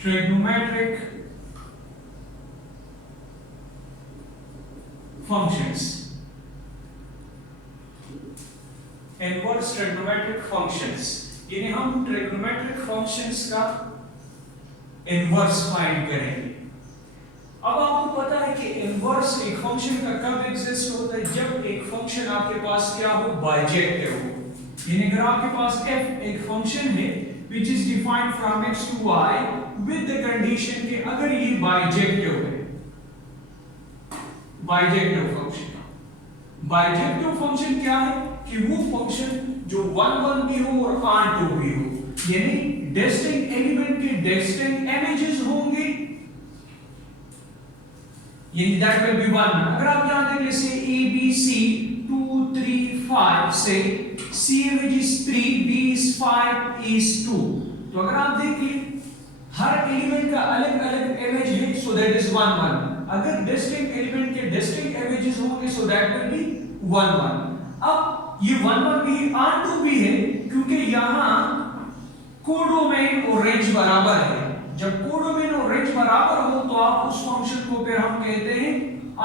trigonometric functions, inverse trigonometric functions, यानी हम trigonometric functions का इनवर्स फाइंड करेंगे। अब आपको पता है कि इनवर्स एक फंक्शन का कब एग्जिस्ट होता है, जब एक फंक्शन आपके पास क्या हो, बाइजेक्टिव हो। यानी अगर आपके पास f एक फंक्शन है which is defined from x to y with the condition कि अगर ये बाइजेक्टिव है, बाइजेक्टिव फंक्शन क्या है कि वो फंक्शन जो 1 1 भी हो और r 2 भी हो, यानी डिस्टिंक्ट एलिमेंट के डिस्टिंक्ट इमेजेस होंगे, यानी दैट विल बी 1। अगर आप यहां देख ले से a b c 2 3 5 से c image is 3 b is 5 is 2, तो अगर आप देखिए हर एलिमेंट का अलग-अलग इमेज है, सो दैट इज 1 1। अगर डिस्टिंक्ट एलिमेंट के डिस्टिंक्ट इमेजेस होंगे सो दैट विल बी 1 1। अब ये 1 1 भी r2 भी है क्योंकि यहां कोडोमेन और रेंज बराबर है। जब कोडोमेन और रेंज बराबर हो तो आप उस फंक्शन को फिर हम कहते हैं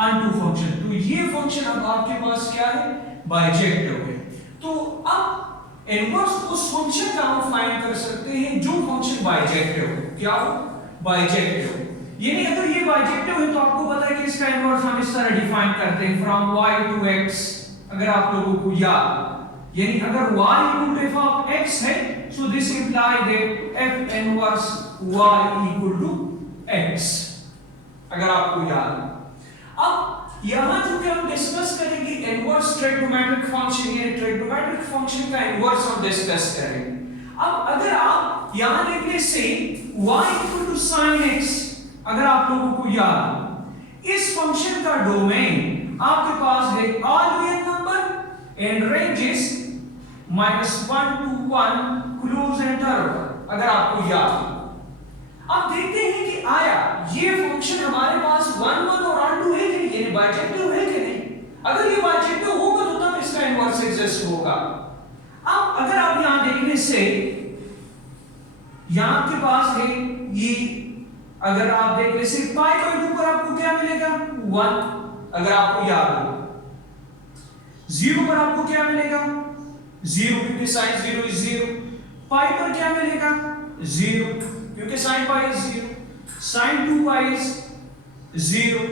r2 फंक्शन। तो ये फंक्शन अब आपके पास क्या है, बाइजेक्टिव है। तो अब इनवर्स उस फंक्शन का हम फाइंड कर सकते हैं जो फंक्शन बाइजेक्टिव हो। क्या हो, बाइजेक्टिव। यानी अगर ये बाइजेक्टिव है तो आपको पता है कि इसका इनवर्स हम इस तरह डिफाइन करते हैं फ्रॉम y to x। अगर आप लोगों को याद, यानी अगर y equal to f of x है, so this imply that f inverse y equal to x, अगर आपको याद। अब यहां जो कि हम डिस्कस करेंगे इनवर्स ट्रिग्नोमेट्रिक फंक्शन, यानी ट्रिग्नोमेट्रिक फंक्शन का इनवर्स हम डिस्कस करेंगे। अब अगर आप यहां देखिए से y equal to sin x, अगर आप लोगों को याद, इस फंक्शन का डोमेन आपके पास है all real number and ranges -1 to 1 close interval, अगर आपको याद। अब देखते हैं कि आया ये फंक्शन हमारे पास 1 1 और r2 है कि नहीं, यानी बाइजेक्टिव है कि नहीं। अगर ये बाइजेक्टिव होगा तो तब इसका इनवर्स एग्जिस्ट होगा। अब अगर आप यहां देखने से यहां के पास है ये, अगर आप देख ले से पाई बाय 2 पर आपको क्या मिलेगा, 1, अगर आपको याद हो। 0 पर आपको क्या मिलेगा, 0, क्योंकि sin 0 is 0। पाई पर क्या मिलेगा, 0, क्योंकि sin pi is 0। sin 2 pi is 0।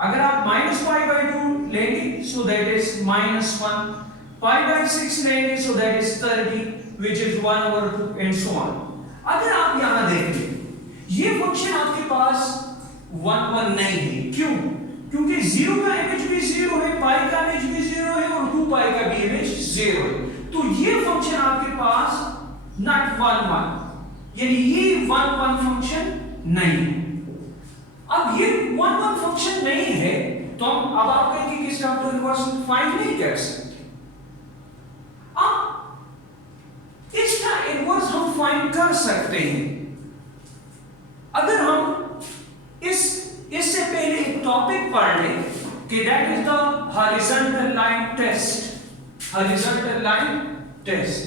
अगर आप -pi/2 लेंगे सो दैट इज -1, pi/6 लेंगे so that is 30 which is 1/2 and so on। अगर आप यहां देखें ये फंक्शन आपके पास 1 1 नहीं है, क्यों, क्योंकि 0 का इमेज भी 0 है, पाई का इमेज भी 0 है और 2 पाई का भी इमेज 0 है। तो ये फंक्शन आपके पास नॉट 1 1, यानी ये 1 1 फंक्शन नहीं है। अब ये 1 1 फंक्शन नहीं है तो हम अब आप कहेंगे कि इसका तो इनवर्स फाइंड नहीं कर सकते। अब इसका इनवर्स हम फाइंड कर सकते हैं अगर हम इससे पहले एक टॉपिक पढ़ लें कि that is the horizontal line test. Horizontal line test,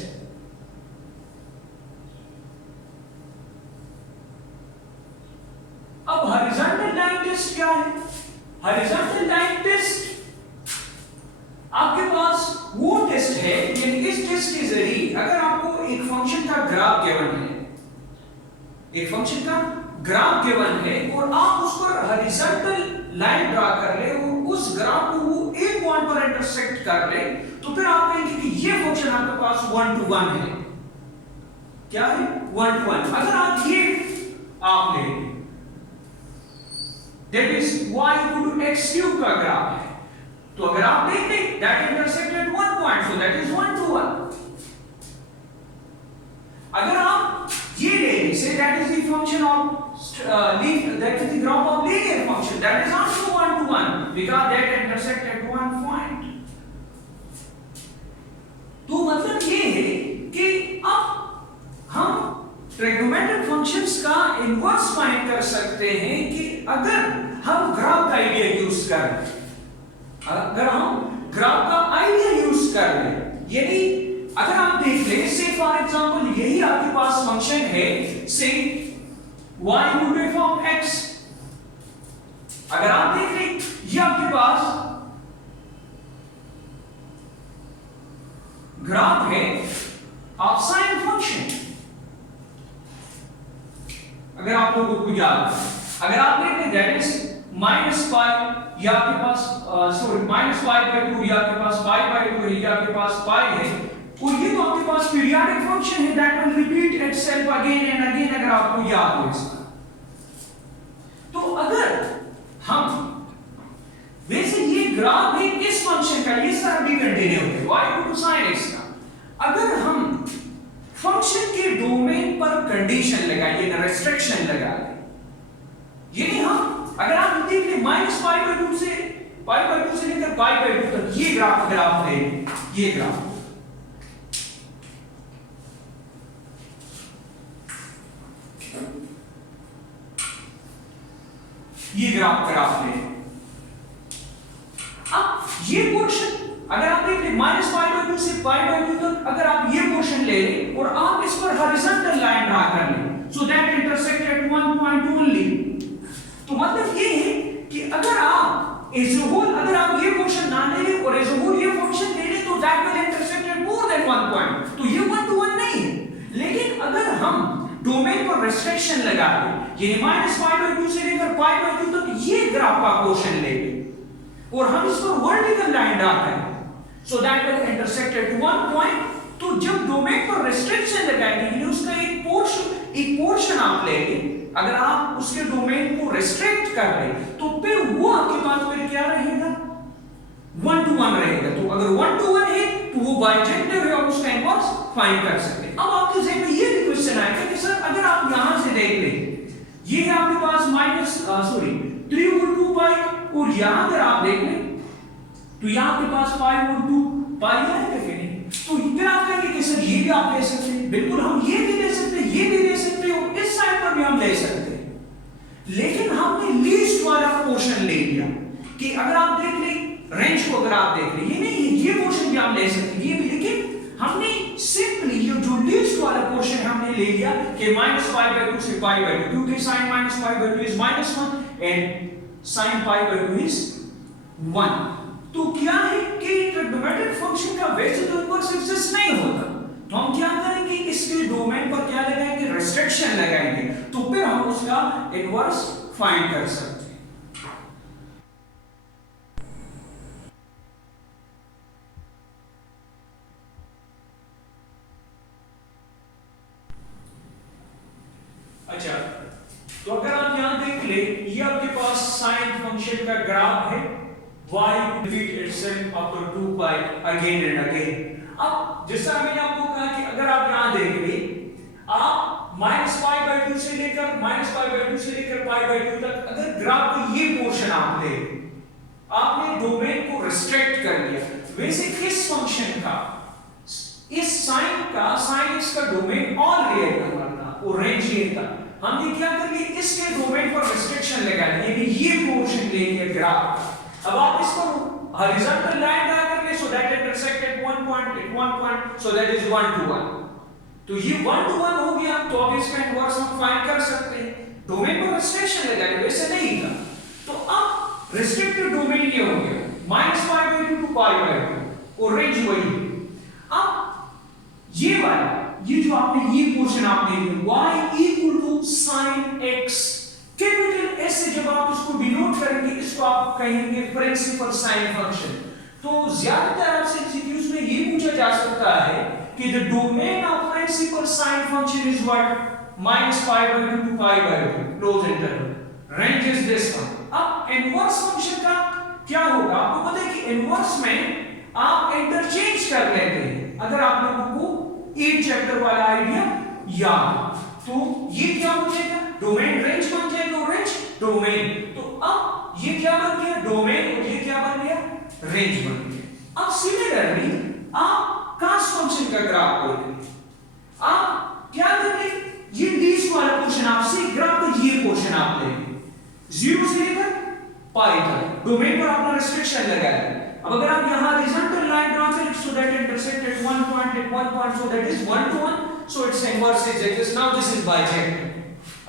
अब हॉरिजॉन्टल लाइन टेस्ट क्या है? हॉरिजॉन्टल लाइन टेस्ट आपके पास वो टेस्ट है, यानी इस टेस्ट के जरिए अगर आपको एक फंक्शन का ग्राफ गिवन है, एक फंक्शन का ग्राफ गिवन है और आप उस पर हॉरिजॉन्टल लाइन ड्रा कर ले और उस ग्राफ को वो एक पॉइंट पर इंटरसेक्ट कर ले, तो फिर आप कहेंगे कि ये फंक्शन आपके पास 1 to 1 है। क्या है? 1 to 1। अगर आप ये आप लेंगे that is y equal to x cube का ग्राफ है, तो अगर आप देख लें that intersect eight 1 point, so that is 1 to 1। अगर आप ये ले say that is the function of that is the graph of linear function, that is also 1 to 1 because that intersect at 1 point। तो मतलब ये है कि अब हम ट्रिग्नोमेट्रिक फंक्शंस का इनवर्स फाइंड कर सकते हैं कि अगर हम ग्राफ का आइडिया यूज करें, अगर हम ग्राफ का आइडिया यूज कर लें, यानी अगर आप देख लें से फॉर एग्जांपल यही आपके पास फंक्शन है से y equal to F of x। अगर आप देख लें ये आपके पास ग्राफ है ऑफ साइन फंक्शन। अगर आप लोगों को याद, अगर आप देख लें दैट इज माइनस पाई, या आपके पास सॉरी माइनस पाई बाई 2, या आपके पास पाई बाई 2 है, या आपके पास पाई है, और ये तो आपके पास पीरियोडिक फंक्शन है that will repeat itself again and again, अगर आपको याद हो इसका। तो अगर हम वैसे ये ग्राफ है किस फंक्शन का, ये सारा भी कंटिन्यू है y equal to sin x का। अगर हम फंक्शन के डोमेन पर कंडीशन लगाइए ना, रेस्ट्रिक्शन लगा दें, यानी हम अगर आप देख ले माइनस पाई बाई 2 से लेकर पाई बाई 2 तक ये ग्राफ अगर आप दें, ये ग्राफ अगर आप लें, अब ये पोर्शन अगर आप देख ले माइनस पाई बाई 2 से पाई बाई 2 तक, अगर आप ये पोर्शन ले लें और आप इस पर हॉरिजॉन्टल लाइन ड्रा कर लें, सो that intersect at one point only. तो मतलब ये है कि अगर आप एज अ होल, अगर आप ये पोर्शन ना ले लें और एज अ होल ये फंक्शन ले लें, तो that will intersect at more than one point. तो ये 1 to 1 नहीं है, लेकिन अगर हम डोमेन पर रेस्ट्रिक्शन लगा दें, यानी माइनस पाई बाई 2 से लेकर पाई बाई 2 तक ये ग्राफ का पोर्शन ले लें और हम इस पर वर्टिकल लाइन ड्रा करें, so that will intersect at one point. तो जब डोमेन पर रेस्ट्रिक्शन लगाएंगे, यानी उसका एक पोर्शन आप लेंगे, अगर आप उसके डोमेन को रेस्ट्रिक्ट कर रहे हैं, तो फिर वो आपके पास फिर क्या रहेगा, 1 to 1 रहेगा। तो अगर 1 to 1 है तो वो बाइजेक्टिव है और उसका इनवर्स फाइंड कर सकते हैं। अब आपके ज़हन में ये भी क्वेश्चन आएगा कि सर अगर आप यहां से देख लें, ये है आपके पास माइनस 3 over 2 पाई, और यहां अगर आप देख लें तो यहां आपके पास 5 over 2 पाई आएगा कि नहीं। तो फिर आप कहेंगे कि सर ये भी आप ले सकते हैं, बिल्कुल हम ये भी ले सकते हैं, ये भी ले सकते हैं और इस साइड पर भी हम ले सकते हैं, लेकिन हमने लीस्ट वाला पोर्शन ले लिया कि अगर आप देख लें रेंज को, अगर आप देख लें ये नहीं, ये पोर्शन भी हम ले सकते हैं, ये भी, लेकिन हमने सिंपली ये जो लीस्ट वाला पोर्शन हमने ले लिया कि माइनस पाई बाई 2 से पाई बाई 2, क्योंकि sine minus pi by 2 is -1 and sine pi by 2 is 1। तो क्या है कि ट्रिग्नोमेट्रिक फंक्शन का वैसे तो इनवर्स एग्जिस्ट नहीं होता, तो हम क्या करेंगे, इसके डोमेन पर क्या लगाएंगे, रेस्ट्रिक्शन लगाएंगे, तो फिर हम उसका इनवर्स फाइंड कर सकते हैं। अच्छा, तो अगर आप यहां देख ले, ये आपके पास साइन फंक्शन का ग्राफ है, y repeat itself after 2 pi again and again। अब जैसा मैंने आपको कहा कि अगर आप यहां देख ले, आप माइनस पाई बाई 2 से लेकर पाई बाई 2 तक अगर ग्राफ का ये पोर्शन आप ले, आपने डोमेन को रिस्ट्रिक्ट कर लिया। वैसे किस फंक्शन का, इस साइन x का डोमेन ऑल रियल नंबर था और रेंज ये था, हमने क्या कर लिया, इसके डोमेन पर रिस्ट्रिक्शन लगा दिया, यानी ये पोर्शन ले लिया ग्राफ का। अब आप इसको हॉरिजॉन्टल लाइन ड्रा करके, सो that intersect at one point, so that is 1 to 1। तो ये 1 to 1 हो गया, तो अब इसका इनवर्स हम फाइंड कर सकते हैं, डोमेन पर रिस्ट्रिक्शन लगाएंगे, वैसे नहीं था। तो अब रिस्ट्रिक्टेड डोमेन ये हो गया minus pi by 2 to pi by 2 और रेंज वही। अब ये वाला, ये जो आपने ये पोर्शन आपने लिया y equal to sin x, capital S से जब आप इसको डिनोट करेंगे, इसको आप कहेंगे प्रिंसिपल साइन फंक्शन। तो ज्यादातर आपसे एमसीक्यूज में ये पूछा जा सकता है कि the domain of principal sine function is what, minus pi by 2 to pi by 2 close interval, range is this one. अब इनवर्स फंक्शन का क्या होगा, आपको पता है कि इनवर्स में आप इंटरचेंज कर लेते हैं, अगर आप लोगों को 8 चैप्टर वाला आइडिया याद, तो ये क्या हो जाएगा, डोमेन रेंज बन जाएगा और रेंज डोमेन। तो अब ये क्या बन गया, डोमेन, और ये क्या बन गया, रेंज बन गया। अब सिमिलरली आप कास्ट फंक्शन का ग्राफ देखें, आप क्या करेंगे, ये लीस्ट वाला पोर्शन आपसे ग्राफ का ये पोर्शन आप लेंगे 0 से लेकर पाई तक, डोमेन पर आपने रिस्ट्रिक्शन लगाया। अब अगर आप यहां हॉरिजॉन्टल लाइन ड्रा करें, सो that intersect at one point, so that is 1 to 1, so its inverse is this, now this is bijective।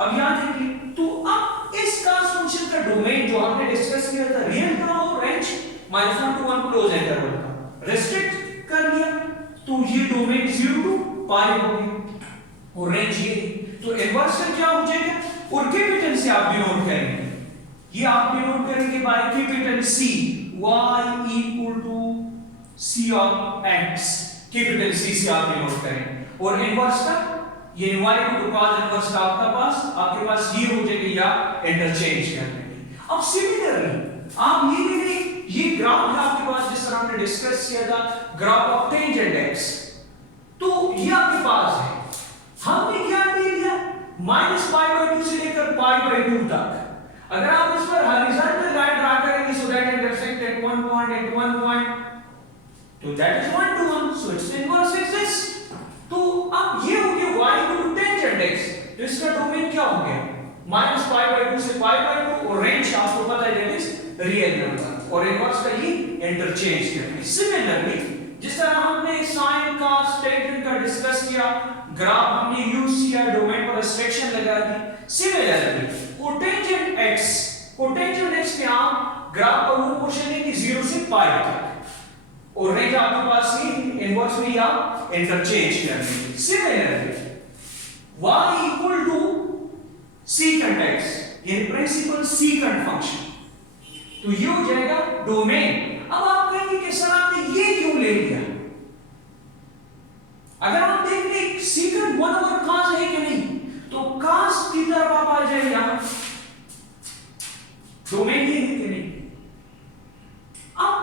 अब याद देखिए, तो अब इस कास्ट फंक्शन का डोमेन जो हमने डिस्कस किया था रियल था और रेंज -1 to 1 क्लोज इंटरवल था, रेस्ट्रिक्ट कर लिया तो ये डोमेन 0 to पाई हो गया और रेंज ये, तो इनवर्स का क्या हो जाएगा, और कैपिटल से आप डिनोट करेंगे, ये आप डिनोट करेंगे by capital C, y equal to C of x, capital C से आप डिनोट करेंगे, और इनवर्स का ये y को cos इनवर्स का आपके पास ये हो जाएगा या इंटरचेंज कर लेंगे। अब सिमिलरली आप ये देखें, ये ग्राफ है आपके पास जिस तरह हमने डिस्कस किया था, ग्राफ ऑफ टेंजेंट x, तो ये आपके पास है, हमने क्या ले लिया -π/2 से लेकर π/2 तक। अगर आप इस पर हॉरिजॉन्टल लाइन ड्रा करेंगे so that intersect at one point तो that is 1 to 1, so it's inverse is this. तो अब ये हो गया y equal to tangent x, तो इसका डोमेन क्या हो गया -π/2 से π/2, और रेंज आपको पता है दैट इज रियल नंबर, और इनवर्स का ये इंटरचेंज करेंगे। सिमिलरली जिस तरह हमने साइन cos टेंजेंट का डिस्कस किया, ग्राफ हमने यूज किया, डोमेन पर रिस्ट्रिक्शन लगा दी, सिमिलरली कोटेंजेंट x पे आप ग्राफ का वो पोर्शन लेंगे 0 से पाई तक, और रेंज आपके पास ही इनवर्स में आप इंटरचेंज कर लेंगे। Similarly y equal to secant x, ये प्रिंसिपल secant फंक्शन, तो ये हो जाएगा डोमेन। अब आप कहेंगे कि सर आपने ये क्यों ले लिया, अगर आप देख लें secant 1/cos है कि नहीं, तो cos की तरफ आप आ जाए, यहां डोमेन ये है कि नहीं, अब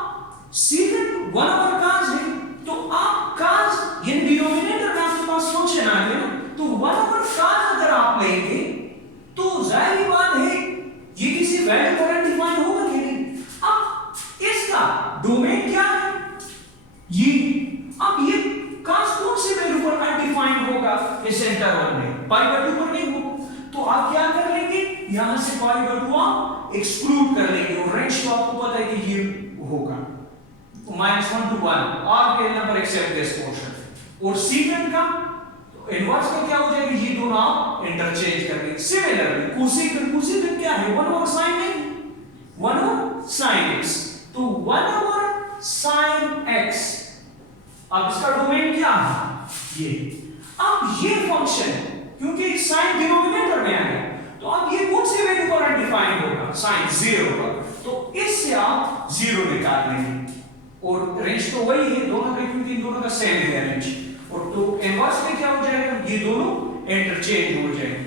secant 1/cos है तो आप cos ये डिनोमिनेटर में आपके पास फंक्शन आ गया ना, तो 1/cos अगर आप लेंगे तो जाहिर बात है ये किसी वैल्यू पर डिफाइन होगा कि नहीं। अब इसका डोमेन क्या है ये, अब ये cos कौन से वैल्यू पर अनडिफाइंड होगा इस इंटरवल में, π/2 पर नहीं होगा, तो आप क्या कर लेंगे, यहां से π/2 आप एक्सक्लूड कर लेंगे, और रेंज तो आपको पता है कि ये होगा -1 to 1, और real number except this portion, और secant का इनवर्स का क्या हो जाएगा, ये दोनों आप इंटरचेंज कर लेंगे। सिमिलरली कोसेकेंट क्या है, 1/sin x, 1/sin x, तो 1/sin x, अब इसका डोमेन क्या है ये, अब ये फंक्शन क्योंकि साइन डिनोमिनेटर में आया, तो अब ये कौन से वैल्यू पर डिफाइन होगा, साइन 0 पर, तो इससे आप 0 निकाल लेंगे, और रेंज तो वही है दोनों का, क्योंकि दोनों का सेम है रेंज, और तो इनवर्स में क्या हो जाएगा, ये दोनों इंटरचेंज हो जाएंगे।